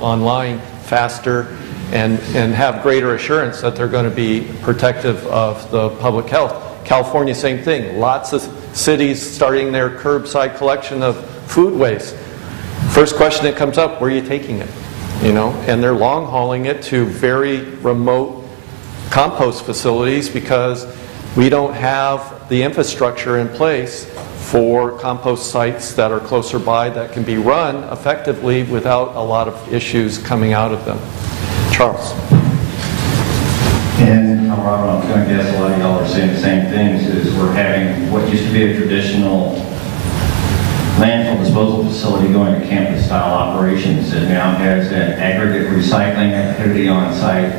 online faster and have greater assurance that they're going to be protective of the public health. California, same thing. Lots of cities starting their curbside collection of food waste. First question that comes up, where are you taking it? You know, and they're long hauling it to very remote compost facilities because we don't have the infrastructure in place for compost sites that are closer by that can be run effectively without a lot of issues coming out of them. Charles. In Colorado, I'm going to guess a lot of y'all are saying the same things, is we're having what used to be a traditional landfill disposal facility going to campus-style operations. It now has an aggregate recycling activity on site.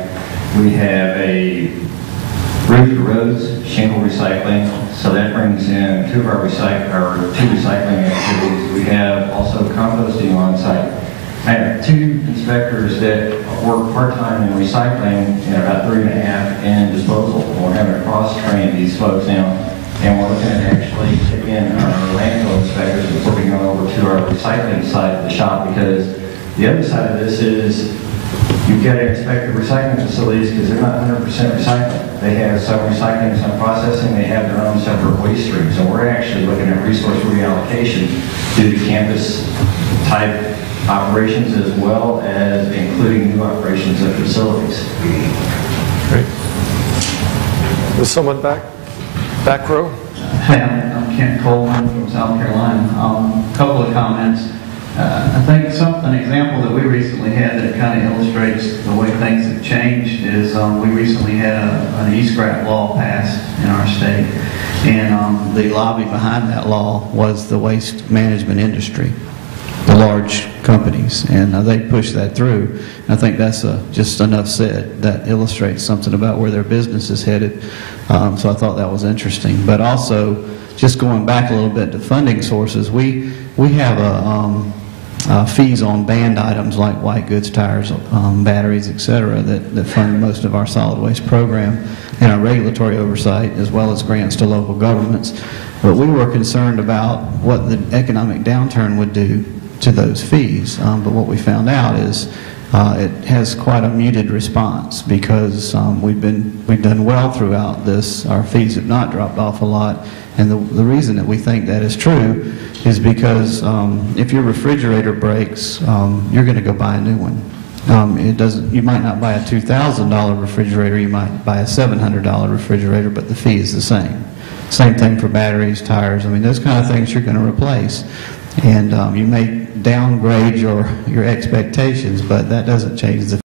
We have a roof to roads, shingle recycling, so that brings in two recycling activities. We have also composting on site. I have two inspectors that work part-time in recycling and about 3.5 in disposal. We're having to cross-train these folks now, and we're looking at actually taking our landfill inspectors and flipping them over to our recycling side of the shop, because the other side of this is you've got to inspect the recycling facilities because they're not 100% recycling. They have some recycling, some processing, they have their own separate waste streams. And we're actually looking at resource reallocation due to campus-type operations as well as including new operations at facilities. Great. Is someone back row? Hi, I'm Kent Coleman from South Carolina. A couple of comments. I think an example that we recently had that kind of illustrates the way things have changed is we recently had an e-scrap law passed in our state, and the lobby behind that law was the waste management industry, the large companies, and they pushed that through. And I think that's just enough said that illustrates something about where their business is headed. So I thought that was interesting. But also, just going back a little bit to funding sources, we have fees on banned items like white goods, tires, batteries, etc., that fund most of our solid waste program and our regulatory oversight, as well as grants to local governments. But we were concerned about what the economic downturn would do to those fees. But what we found out is it has quite a muted response, because we've done well throughout this. Our fees have not dropped off a lot, and the reason that we think that is true is because if your refrigerator breaks, you're going to go buy a new one. You might not buy a $2,000 refrigerator, you might buy a $700 refrigerator, but the fee is the same. Same thing for batteries, tires. I mean, those kind of things you're going to replace. And you may downgrade your expectations, but that doesn't change the